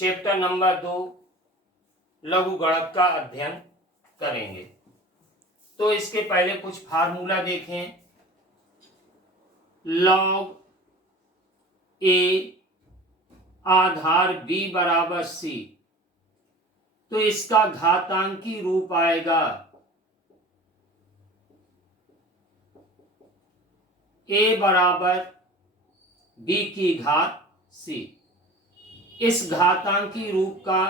Chapter number 2 लघु गणक का अध्ययन करेंगे। तो इसके पहले कुछ फार्मूला देखें। लॉग ए आधार b बराबर c, तो इसका घातांकी रूप आएगा a बराबर b की घात c। इस घातांकी रूप का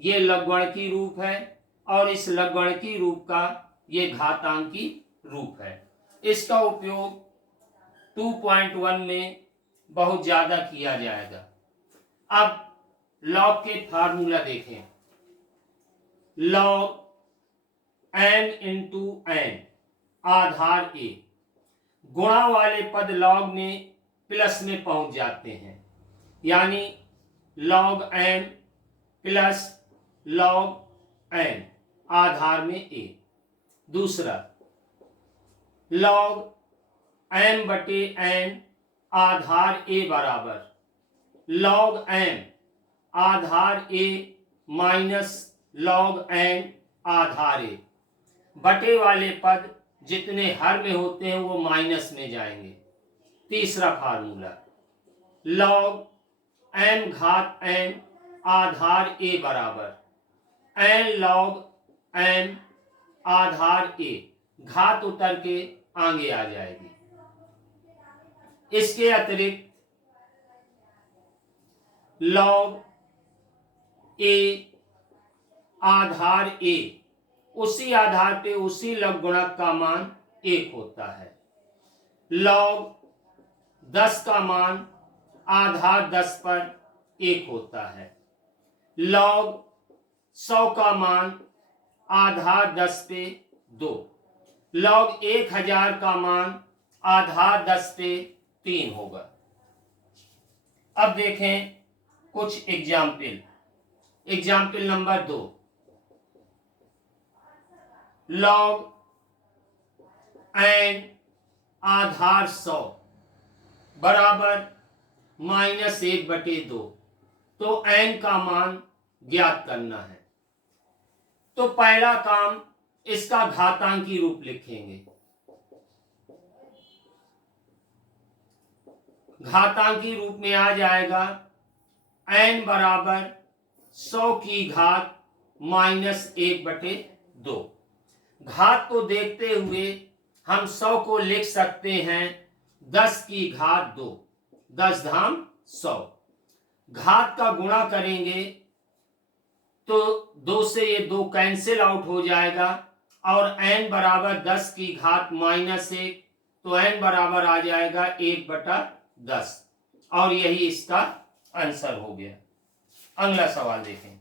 ये लघुगणकी रूप है और इस लघुगणकी रूप का ये घातांकी रूप है। इसका उपयोग 2.1 में बहुत ज्यादा किया जाएगा। अब लॉग के फार्मूला देखें। Log n into n Aadhaar a, गुणा वाले पद लॉग में प्लस में पहुंच जाते हैं, यानी log n plus log n आधार में a। दूसरा log m बटे n आधार a बराबर log m Aadhaar a minus log n Aadhaar a। बटे वाले पद जितने हर में होते हैं वो माइनस में जाएंगे। तीसरा फार्मूला log m घात n आधार a बराबर n log m Aadhaar a, घात उतर के आगे आ जाएगी। इसके अतिरिक्त log a आधार a, उसी आधार पे उसी लघुगणक का मान 1 होता है। log 10 का मान आधार 10 पर 1 होता है। log 100 का मान आधार 10 पे 2। log 1000 का मान आधार 10 पे 3 होगा। अब देखें कुछ example. Example number 2, log n आधार 100 बराबर -1/2। तो n का मान ज्ञात करना है। तो पहला काम इसका घातांकी रूप लिखेंगे। घातांकी रूप में आ जाएगा n बराबर 100 की घात -1/2। घात को देखते हुए हम 100 को लिख सकते हैं 10 की घात 2, 10 धाम 100। घात का गुणा करेंगे तो 2 से ये 2 कैंसिल आउट हो जाएगा और n बराबर 10 की घात -1, तो n बराबर आ जाएगा 1/10 और यही इसका आंसर हो गया। अगला सवाल देखें।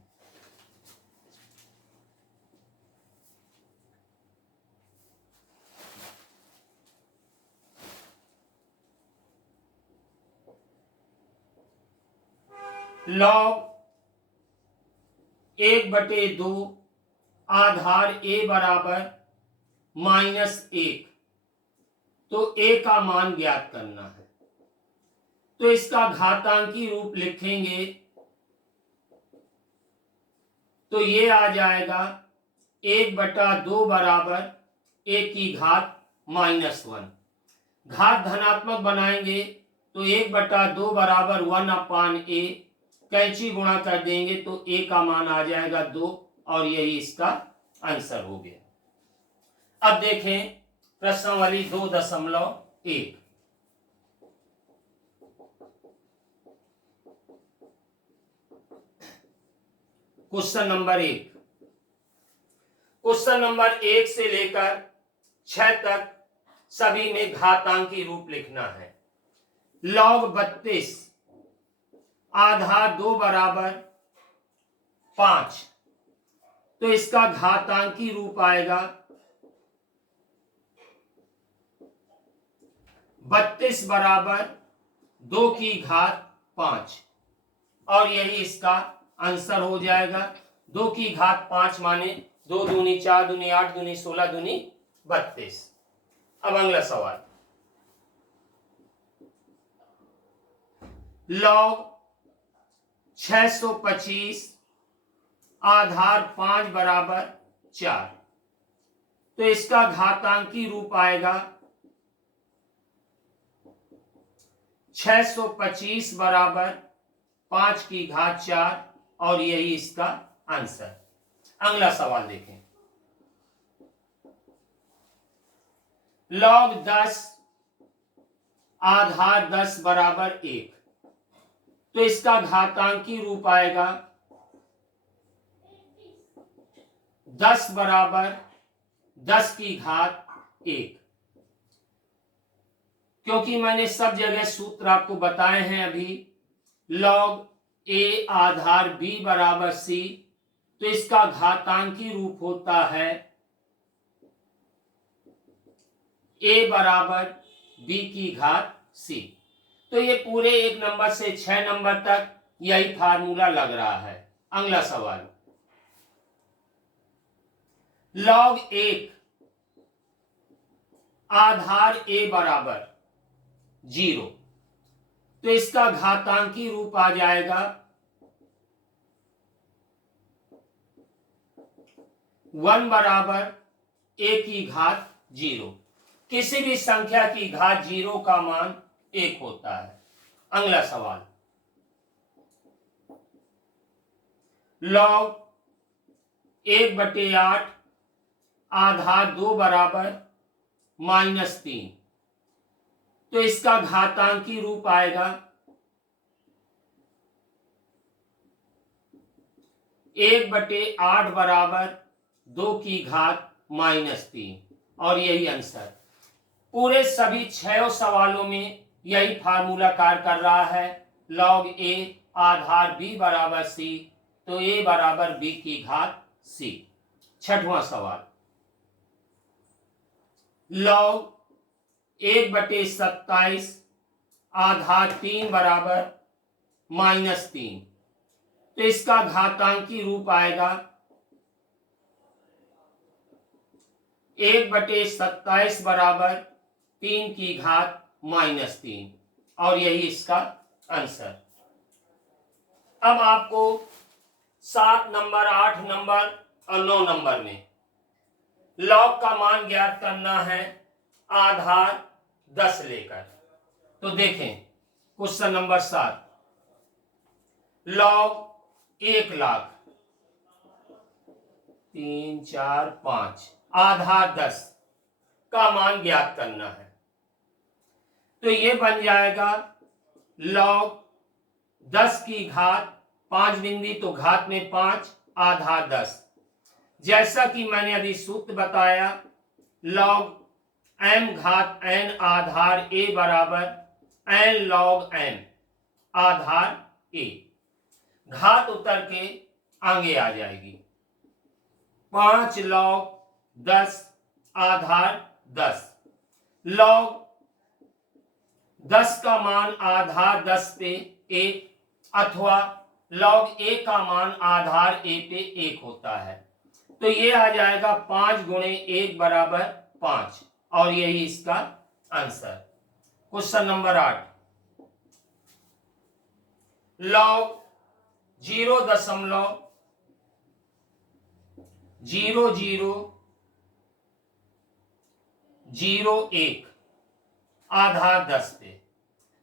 log 1/2 आधार a बराबर -1, तो a का मान ज्ञात करना है। तो इसका घातांकी रूप लिखेंगे तो ये आ जाएगा 1/2 बराबर a की घात -1। घात धनात्मक बनाएंगे तो 1/2 बराबर 1/a, कैंची गुणा कर देंगे तो a का मान आ जाएगा 2 और यही इसका आंसर हो गया। अब देखें प्रश्नावली 2.1। Question number 1। क्वेश्चन नंबर 1 से लेकर 6 तक सभी में घातांकी रूप लिखना है। log 32 आधार 2 बराबर 5, तो इसका घातांकी रूप आएगा 32 बराबर 2 की घात 5 और यही इसका आंसर हो जाएगा। 2 की घात 5 माने 2 दूनी 4 दूनी 8 दूनी 16 दूनी 32। अब अगला सवाल। log 625 आधार 5 बराबर 4। तो इसका घातांकी रूप आएगा 625 बराबर 5 की घात 4 और यही इसका आंसर। अगला सवाल देखें। log 10 आधार 10 बराबर 1। तो इसका घातांकी रूप आएगा 10 बराबर 10 की घात 1। क्योंकि मैंने सब जगह सूत्र आपको बताए हैं अभी, log a आधार b बराबर c, तो इसका घातांकी रूप होता है a बराबर b की घात c। तो ये पूरे 1 नंबर से 6 नंबर तक यही फार्मूला लग रहा है। अगला सवाल, log 1 आधार a बराबर 0। तो इसका घातांकी रूप आ जाएगा 1 बराबर a की घात 0। किसी भी संख्या की घात 0 का मान 1 होता है। अगला सवाल, log 1/8 आधार 2 बराबर -3। तो इसका घातांकी रूप आएगा 1/8 बराबर 2 की घात -3 और यही आंसर। पूरे सभी 6 सवालों में यही फार्मूला कार्य कर रहा है। log a आधार b बराबर c, तो a बराबर b की घात c। 6वां सवाल, log 1/27 आधार 3 बराबर -3। तो इसका घातांकी रूप आएगा 1/27 बराबर 3 की घात -3 और यही इसका आंसर। अब आपको 7 नंबर, 8 नंबर और 9 नंबर में log का मान ज्ञात करना है आधार 10 लेकर। तो देखें क्वेश्चन नंबर 7, log 1 लाख 3 4 5 आधार 10 का मान ज्ञात करना है। तो ये बन जाएगा log 10 की घात 5 बिंदी, तो घात में 5 आधार 10। जैसा कि मैंने अभी सूत्र बताया, log m घात n आधार a बराबर n log m Aadhaar a। घात उतर के आगे आ जाएगी। 5 log 10 आधार 10। log 10 का मान आधार 10 पे 1 अथवा log a का मान आधार a पे 1 होता है। तो ये आ जाएगा 5 गुणे 1 बराबर 5 और यही इसका आंसर। क्वेश्चन नंबर 8, log 0.0001 आधार 10 पे।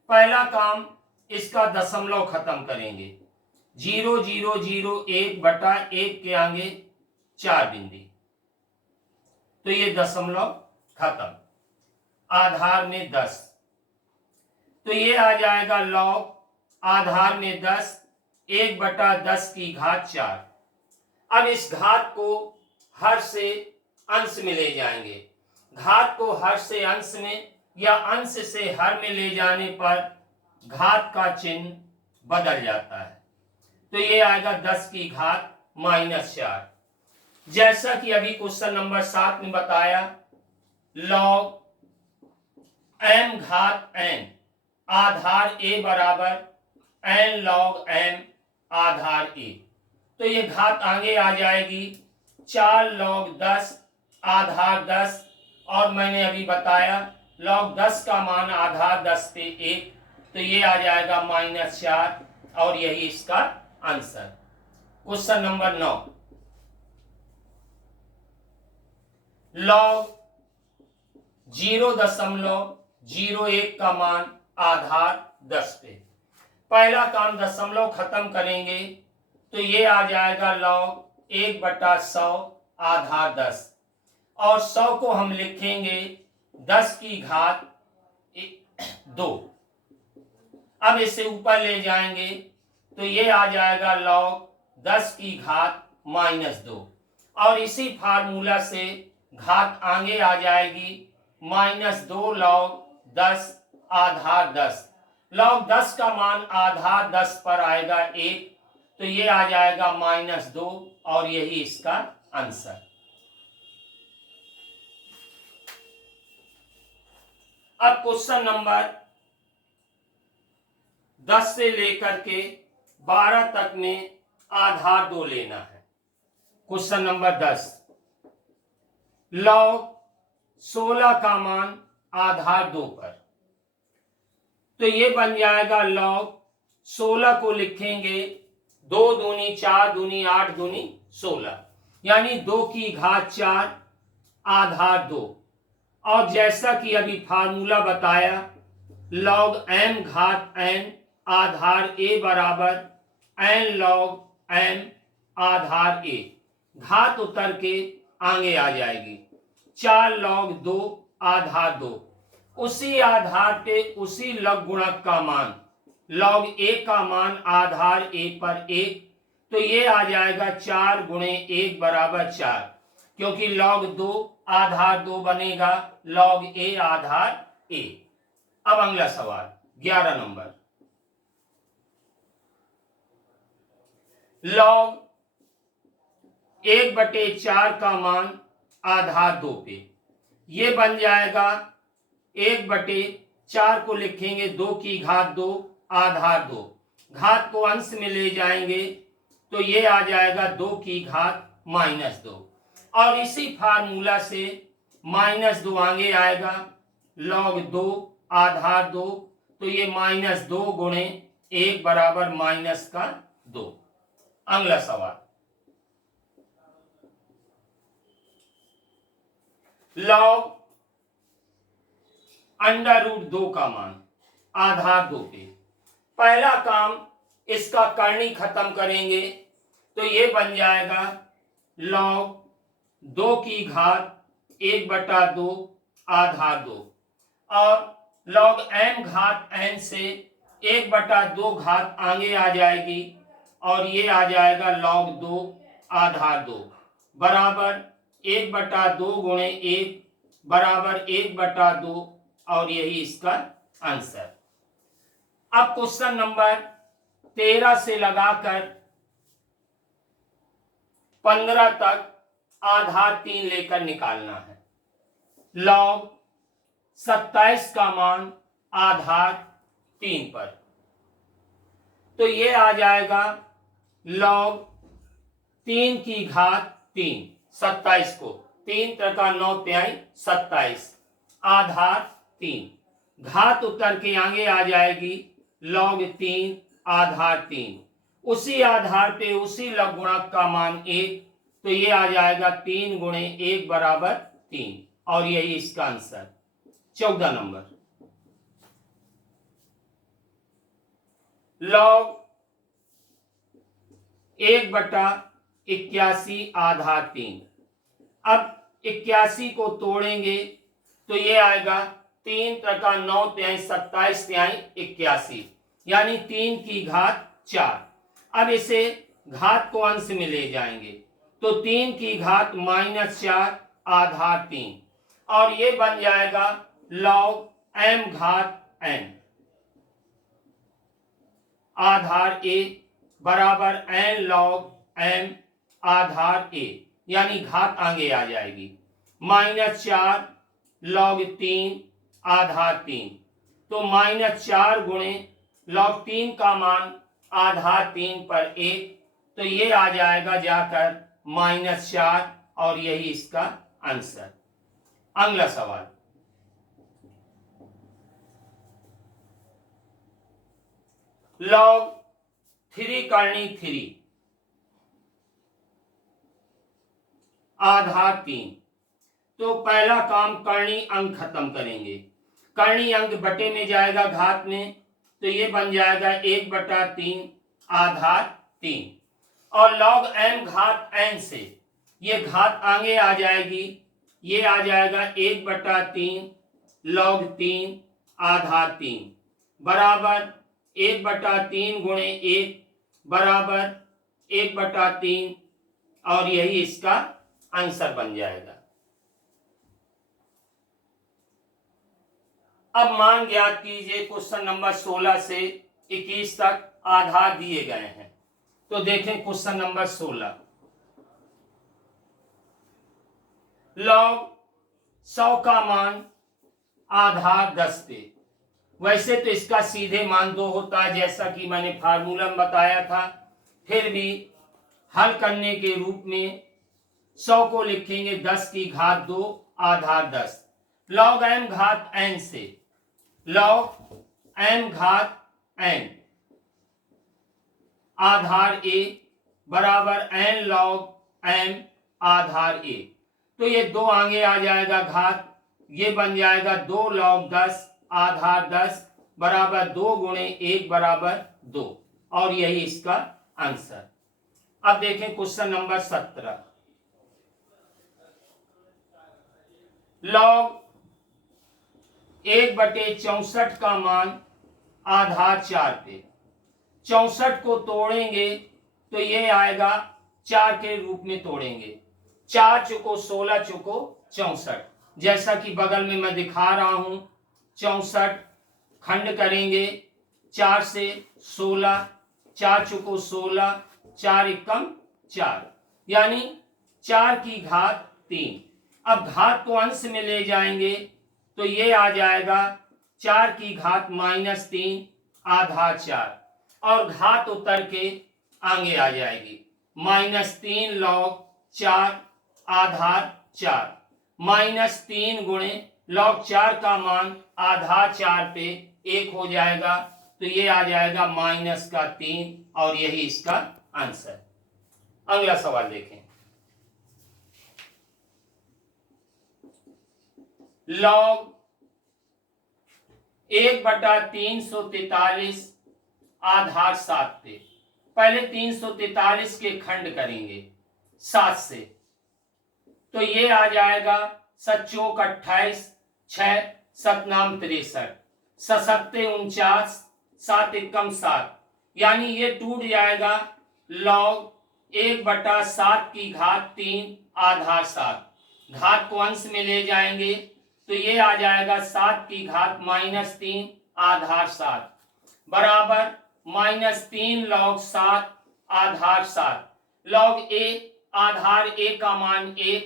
पहला काम, इसका दशमलव खत्म करेंगे। 0001/1 के आगे 4 बिंदी, तो ये दशमलव खत्म। आधार में 10, तो ये आ जाएगा log आधार में 10 1/10 की घात 4। अब इस घात को हर से अंश में ले जाएंगे। घात को हर से अंश में या अंश से हर में ले जाने पर घात का चिन्ह बदल जाता है। तो ये आएगा 10 की घात -4। जैसा कि अभी क्वेश्चन नंबर 7 में बताया, log m घात n आधार a बराबर n log m Aadhaar a। तो ये घात आगे आ जाएगी 4 log 10 आधार 10 और मैंने अभी बताया log 10 का मान आधार 10 पे 1, तो ये आ जाएगा -4 और यही इसका आंसर। क्वेश्चन नंबर 9, लॉग 0.01 का मान आधार 10 पे। पहला काम दशमलव खत्म करेंगे तो ये आ जाएगा लॉग 1/100 आधार 10, और 100 को हम लिखेंगे 10 की घात 2। अब इसे ऊपर ले जाएंगे तो ये आ जाएगा लॉग 10 की घात -2, और इसी फार्मूला से घात आगे आ जाएगी -2 लॉग 10 आधार 10। लॉग 10 का मान आधार 10 पर आएगा 1, तो ये आ जाएगा -2, और यही इसका आंसर। अब क्वेश्चन नंबर 10 से लेकर के 12 तक में आधार 2 लेना है। क्वेश्चन नंबर 10, लॉग 16 का मान आधार 2 पर। तो ये बन जाएगा लॉग 16 को लिखेंगे 2 दूनी 4 दूनी 8 दूनी 16, यानी 2 की घात 4 आधार 2। और जैसा कि अभी फार्मूला बताया, लॉग m घात n आधार a बराबर n log m Aadhaar a। घात उतर के आगे आ जाएगी 4 लॉग 2 आधार 2। उसी आधार पे उसी लघु गुणक का मान लॉग a का मान आधार a पर 1, तो ये आ जाएगा 4 गुणे 1 बराबर 4, क्योंकि लॉग 2 आधार 2 बनेगा लॉग a आधार a। अब अगला सवाल 11 नंबर, लॉग 1/4 का मान आधार 2 पे। ये बन जाएगा 1/4 को लिखेंगे 2 की घात 2 आधार 2। घात को अंश में ले जाएंगे तो ये आ जाएगा 2 की घात -2, और इसी फार्मूला से -2 आगे आएगा लॉग 2 आधार 2, तो ये -2 गुणे 1 बराबर -2। अगला सवाल, लॉग √2 का मान आधार 2 पे। पहला काम इसका करनी खत्म करेंगे तो ये बन जाएगा लॉग 2 की घात 1/2 आधार 2, और लॉग m घात n से 1/2 घात आगे आ जाएगी, और ये आ जाएगा लॉग 2 आधार 2 बराबर 1/2 गुणे 1 बराबर 1/2, और यही इसका आंसर। अब क्वेश्चन नंबर 13 से लगाकर 15 तक आधार 3 लेकर निकालना है। लॉग 27 का मान आधार 3 पर, तो ये आ जाएगा लॉग 3 की घात 3। 27 को 3 × 9 = 27 आधार 3। घात उतर के आगे आ जाएगी लॉग 3 आधार 3। उसी आधार पे उसी लघु गुणक का मान 1, तो ये आ जाएगा 3 गुणे 1 बराबर 3, और यही इसका आंसर। 14 नंबर, लॉग 1/81 आधार 3। अब 81 को तोड़ेंगे तो ये आएगा 3 × 9 = 27 = 81, यानी 3 की घात 4। अब इसे घात को अंश में ले जाएंगे तो 3 की घात -4 आधार 3, और ये बन जाएगा लॉग m घात n आधार a बराबर n log m Aadhaar a, यानी घात आगे आ जाएगी -4 लॉग 3 आधार 3, तो -4 गुणे लॉग 3 का मान आधार 3 पर 1, तो ये आ जाएगा जाकर -4, और यही इसका आंसर। अगला सवाल, लॉग 3 करनी 3 आधार 3। तो पहला काम करनी अंक खत्म करेंगे। करनी अंक बटे में जाएगा घात में, तो ये बन जाएगा 1/3 आधार 3। और log m घात n से ये घात आगे आ जाएगी, ये आ जाएगा 1/3 log 3 आधार 3 बराबर 1/3 गुणे 1 बराबर 1/3, और यही इसका आंसर बन जाएगा। अब मान ज्ञात कीजिए। क्वेश्चन नंबर 16 से 21 तक आधार दिए गए हैं। तो देखें क्वेश्चन नंबर 16। log 100 का मान आधार 10 पे। वैसे तो इसका सीधे मान 2 होता है, जैसा कि मैंने फार्मूला में बताया था। फिर भी हल करने के रूप में 100 को लिखेंगे 10 की घात 2 आधार 10। log m घात n से log m घात n आधार a बराबर n log m Aadhaar a। तो ये 2 आगे आ जाएगा घात, ये बन जाएगा 2 log 10 आधार 10 बराबर 2 गुणे 1 बराबर 2, और यही इसका आंसर। अब देखें क्वेश्चन नंबर 17। log 1/64 का मान आधार 4 पे। 64 को तोड़ेंगे तो ये आएगा 4 के रूप में तोड़ेंगे। 4 चुको 16 चुको 64, जैसा कि बगल में मैं दिखा रहा हूं। 64 खंड करेंगे 4 से 16, 4 चुको 16, 4 एकम 4, यानी 4 की घात 3। अब घात को अंश में ले जाएंगे तो ये आ जाएगा 4 की घात -3 आधार 4, और घात उतर के आगे आ जाएगी। -3 log 4 आधार 4, -3 गुणे log 4 का मान आधार 4 पे 1 हो जाएगा, तो ये आ जाएगा -3, और यही इसका आंसर। अगला सवाल देखें। log 1/343 आधार 7 पे। पहले 343 के खंड करेंगे 7 से, तो ये आ जाएगा 7 चौक 28, 6 7 63, 7 49, 7 एकम 7, यानी ये टूट जाएगा log 1/7 की घात 3 आधार 7। घात को अंश में ले जाएंगे तो ये आ जाएगा 7 की घात -3 आधार 7 बराबर -3 log 7 Aadhaar 7। log a Aadhaar a का मान 1,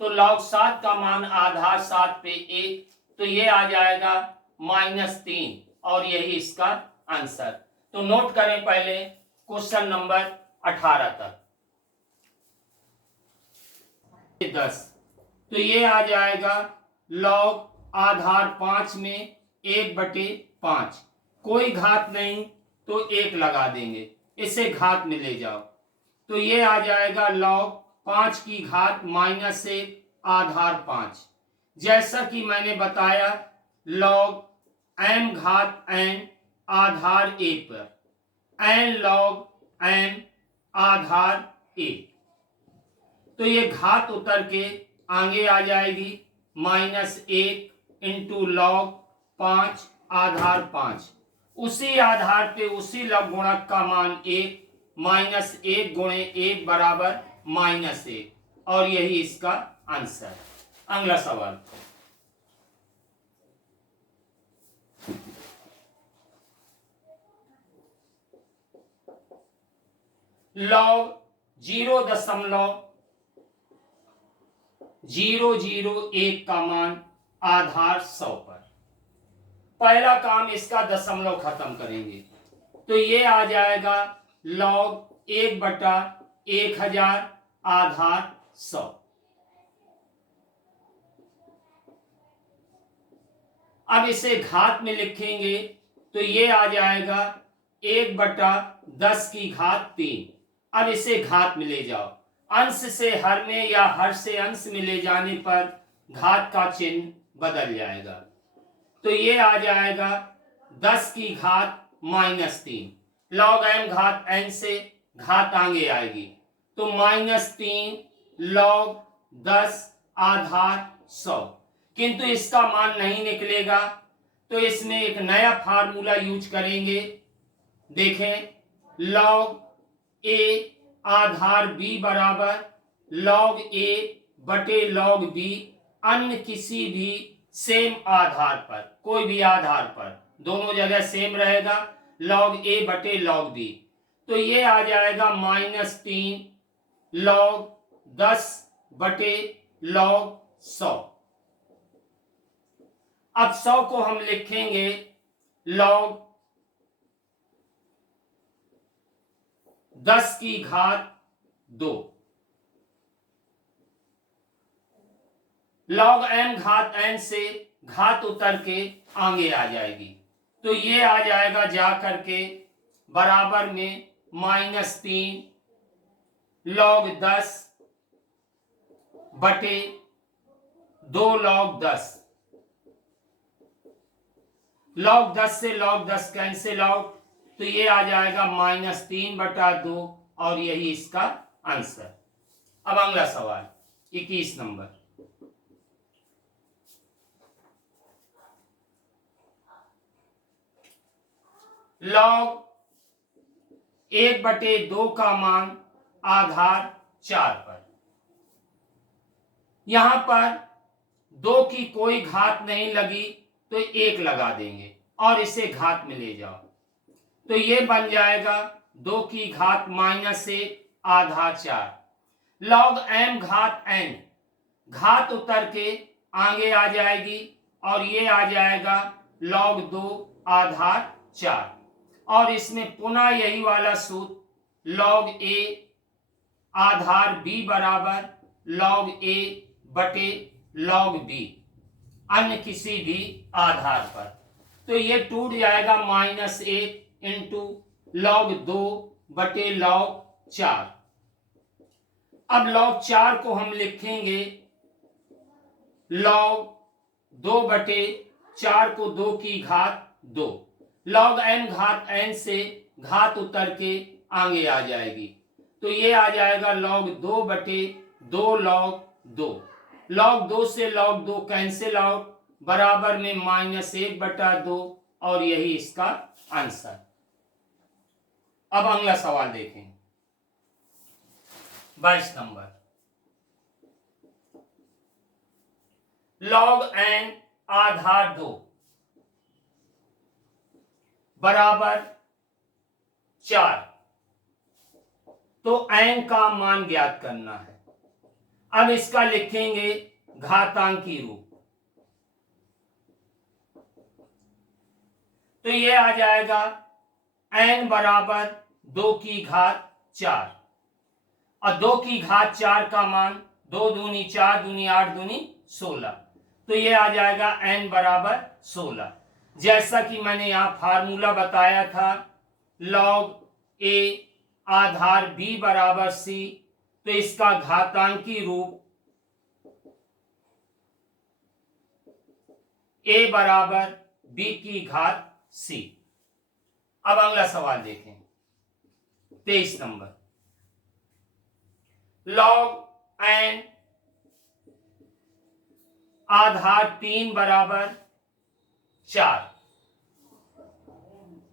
तो log 7 का मान आधार 7 पे 1, तो ये आ जाएगा -3, और यही इसका आंसर। तो नोट करें पहले क्वेश्चन नंबर 18 तक। 10, तो ये आ जाएगा log आधार 5 में 1/5। कोई घात नहीं तो 1 लगा देंगे, इसे घात में ले जाओ, तो ये आ जाएगा log 5 की घात -1 आधार 5। जैसा कि मैंने बताया log m घात n आधार 1 पर n log m आधार 1, तो ये घात उतर के आगे आ जाएगी -1 इंटू log 5 आधार 5। उसी आधार पे उसी लघु गुणक का मान 1, -1 गुणे 1 बराबर -1, और यही इसका आंसर। अगला सवाल। log 0.001 का मान आधार 100 पर। पहला काम इसका दशमलव खत्म करेंगे, तो ये आ जाएगा log 1/1000 आधार 100। अब इसे घात में लिखेंगे तो ये आ जाएगा 1/1000 10 की घात 3। अब इसे घात में ले जाओ, अंश से हर में या हर से अंश में ले जाने पर घात का चिन्ह बदल जाएगा। तो ये आ जाएगा 10 की घात -3। लॉग m घात n से घात आगे आएगी, तो -3 log 10 आधार 100। किंतु इसका मान नहीं निकलेगा, तो इसमें एक नया फार्मूला यूज करेंगे। देखें, log a आधार b बराबर log a बटे log b अन्य किसी भी सेम आधार पर, कोई भी आधार पर, दोनों जगह सेम रहेगा, log a बटे log b। तो ये आ जाएगा -3 log 10 बटे log 100। अब 100 को हम लिखेंगे log 10 की घात 2। log m घात n से घात उतर के आगे आ जाएगी, तो ये आ जाएगा जा करके बराबर में -3 log 10 बटे 2 log 10। log 10 से log 10 कैंसिल आउट, तो ये आ जाएगा -3 बटा 2 और यही इसका आंसर। अब अगला सवाल 21 नंबर। log 1/2 का मान आधार 4 पर। यहां पर 2 की कोई घात नहीं लगी, तो 1 लगा देंगे और इसे घात में ले जाओ, तो ये बन जाएगा 2 की घात -1 आधार 4। log m घात n घात उतर के आगे आ जाएगी और ये आ जाएगा log 2 आधार 4। और इसमें पुनः यही वाला सूत्र log a आधार b बराबर log a बटे log b अन्य किसी भी आधार पर। तो ये टूट जाएगा -1 इंटू log 2 बटे log 4। अब log 4 को हम लिखेंगे log 2 बटे 4 को 2 की घात 2। log m घात n से घात उतर के आगे आ जाएगी, तो ये आ जाएगा log 2 बटे 2 log 2। log 2 से log 2 कैंसिल आउट, बराबर में -1 बटा 2 और यही इसका आंसर। अब अगला सवाल देखें 22 नंबर। log n आधार 2 बराबर 4, तो n का मान ज्ञात करना है। अब इसका लिखेंगे घातांकी रूप, तो ये आ जाएगा n बराबर 2 की घात 4 और 2 की घात 4 का मान 2 दूनी 4 दूनी 8 दूनी 16, तो ये आ जाएगा n बराबर 16। जैसा कि मैंने यहां फार्मूला बताया था log a आधार b बराबर c, तो इसका घातांकी रूप a बराबर b की घात c। अब अगला सवाल देखें 23 नंबर। log n आधार 3 बराबर 4,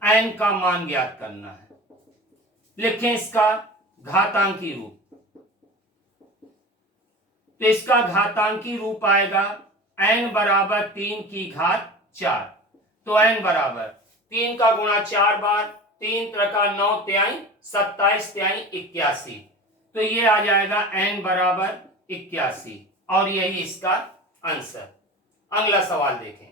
n का मान ज्ञात करना है। लिखें इसका घातांकी रूप, तो इसका घातांकी रूप आएगा n बराबर 3 की घात 4। तो n बराबर 3 का गुणा 4 बार, 3 त्रिका 9 तिहाई 27 तिहाई 81, तो ये आ जाएगा n बराबर 81 और यही इसका आंसर। अगला सवाल देखें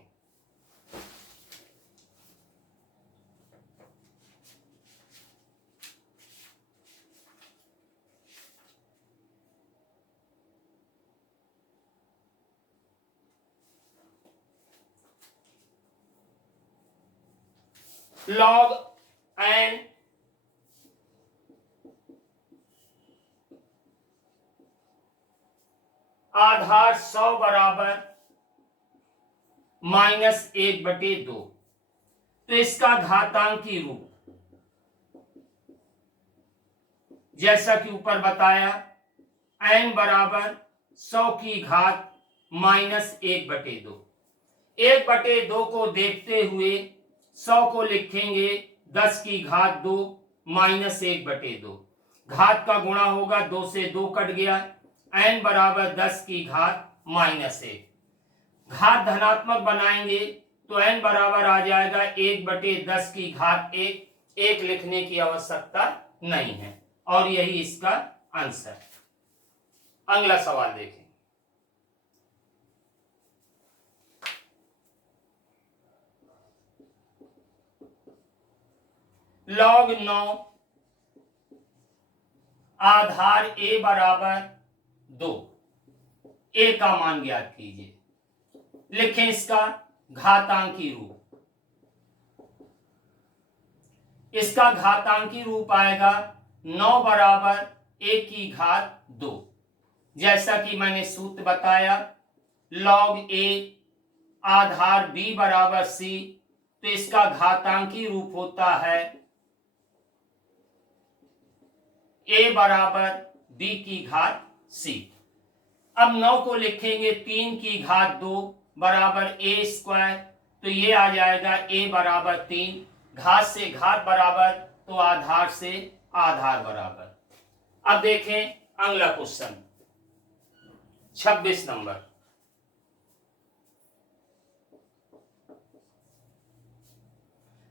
log n आधार 100 बराबर -1/2। तो इसका घातांकी रूप जैसा कि ऊपर बताया n बराबर 100 की घात -1/2। 1/2 को देखते हुए 100 को लिखेंगे 10 की घात 2 -1/2। घात का गुणा होगा, 2 से 2 कट गया, n बराबर 10 की घात -1। घात धनात्मक बनाएंगे तो n बराबर आ जाएगा 1/10 की घात 1। 1 लिखने की आवश्यकता नहीं है और यही इसका आंसर है। अगला सवाल देखें। log 9 आधार a बराबर 2। a का मान ज्ञात कीजिए। लिखें इसका घातांकी रूप। इसका घातांकी रूप आएगा 9 बराबर a की घात 2। जैसा कि मैंने सूत्र बताया, log a आधार b बराबर c, तो इसका घातांकी रूप होता है a बराबर b की घात c। अब 9 को लिखेंगे 3 की घात 2 बराबर a स्क्वायर, तो ये आ जाएगा a बराबर 3। घात से घात बराबर तो आधार से आधार बराबर। अब देखें अगला question 26 number.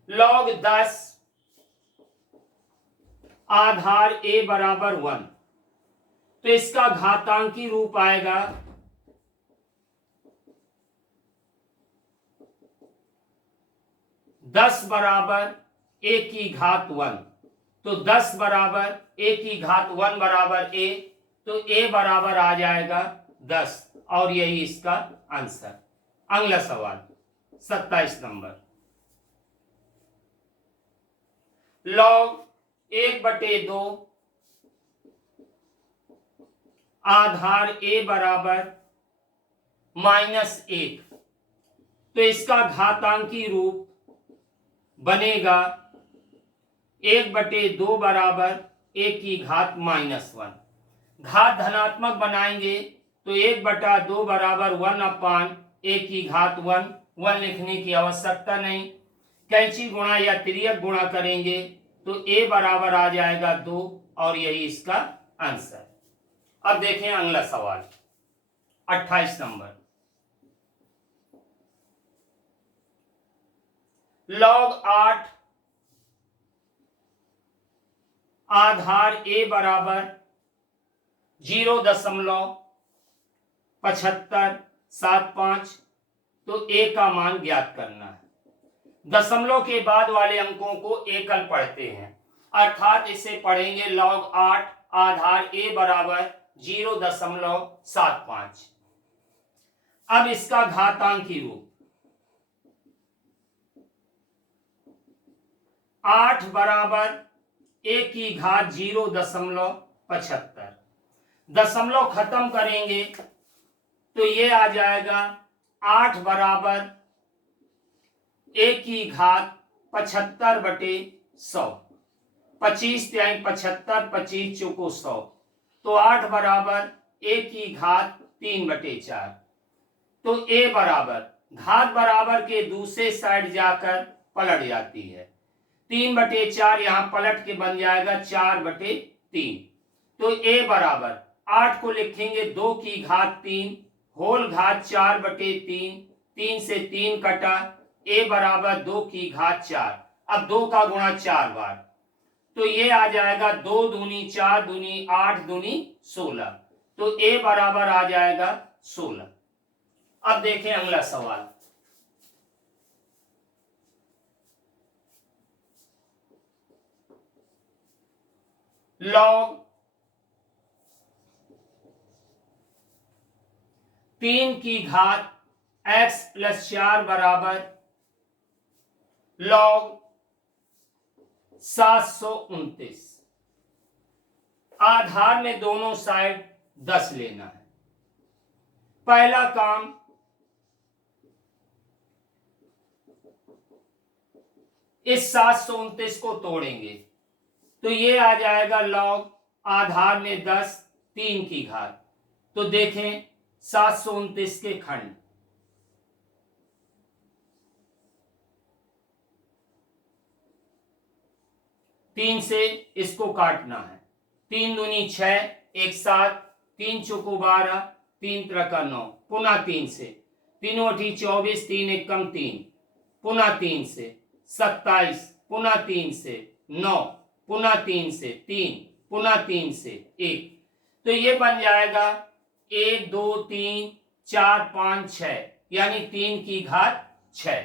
log 10 Aadhaar a बराबर 1, तो इसका घातांकी रूप आएगा 10 बराबर a की घात 1। तो 10 बराबर a की घात 1 बराबर a, तो a बराबर आ जाएगा 10 और यही इसका आंसर। अगला सवाल 27 नंबर। log 1/2 आधार a बराबर -1, तो इसका घातांकी रूप बनेगा 1/2 बराबर a की घात -1। घात धनात्मक बनाएंगे तो 1/2 बराबर 1/a की घात 1। 1 लिखने की आवश्यकता नहीं। कैंची गुणा या तिर्यक गुणा करेंगे तो a बराबर आ जाएगा 2 और यही इसका आंसर। अब देखें अगला सवाल 28 नंबर। log 8 आधार a बराबर 0.7575, तो a का मान ज्ञात करना है। दशमलव के बाद वाले अंकों को एकल पढ़ते हैं, अर्थात इसे पढ़ेंगे log 8 आधार a बराबर 0.75। अब इसका घातांकी रूप 8 बराबर a की घात 0.75। दशमलव खत्म करेंगे तो ये आ जाएगा 8 बराबर a की घात 75/100। 25 × 75, 25 चौको 100, तो 8 बराबर a की घात 3/4। तो a बराबर घात बराबर के दूसरे साइड जाकर पलट जाती है। 3/4 यहां पलट के बन जाएगा 4/3। तो a बराबर 8 को लिखेंगे 2 की घात 3 होल घात 4/3। 3 से 3 कटा, a बराबर 2 की घात 4। अब 2 का गुणा 4 बार, तो ये आ जाएगा 2 दूनी 4 दूनी 8 दूनी 16, तो a बराबर आ जाएगा 16। अब देखें अगला सवाल। log 3 की घात x + 4 बराबर log 729। आधार में दोनों साइड 10 लेना है। पहला काम इस 729 को तोड़ेंगे तो ये आ जाएगा लॉग आधार में 10 3 की घात। तो देखें 729 के खंड, 3 से इसको काटना है। 3 दूनी 6, 1 7, 3 चौको 12, 3 त्रिका 9, पुनः 3 से, 3 अठी 24, 3 एकम 3, पुनः 3 से 27, पुनः 3 से 9, पुनः 3 से 3, पुनः 3 से 1। तो ये बन जाएगा 1 2 3 4 5 6, यानी 3 की घात 6।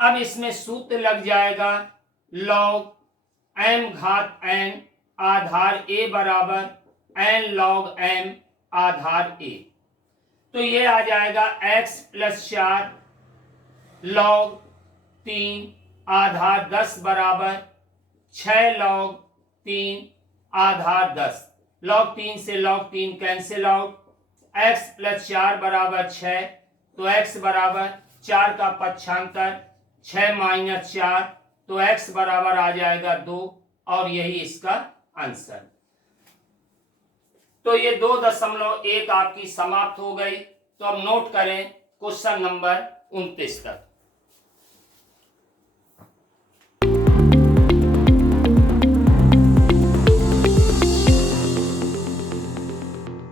अब इसमें सूत्र लग जाएगा लॉग m घात n आधार a बराबर n log m Aadhaar a। तो ये आ जाएगा x प्लस 4 log 3 आधार 10 बराबर 6 log 3 आधार 10। log 3 से log 3 cancel out, x plus 4 बराबर 6, तो x बराबर 4 का पक्षांतर 6 माइनस 4, तो x बराबर आ जाएगा 2 और यही इसका आंसर। तो ये 2.1 आपकी समाप्त हो गई। तो अब नोट करें क्वेश्चन नंबर 29 तक।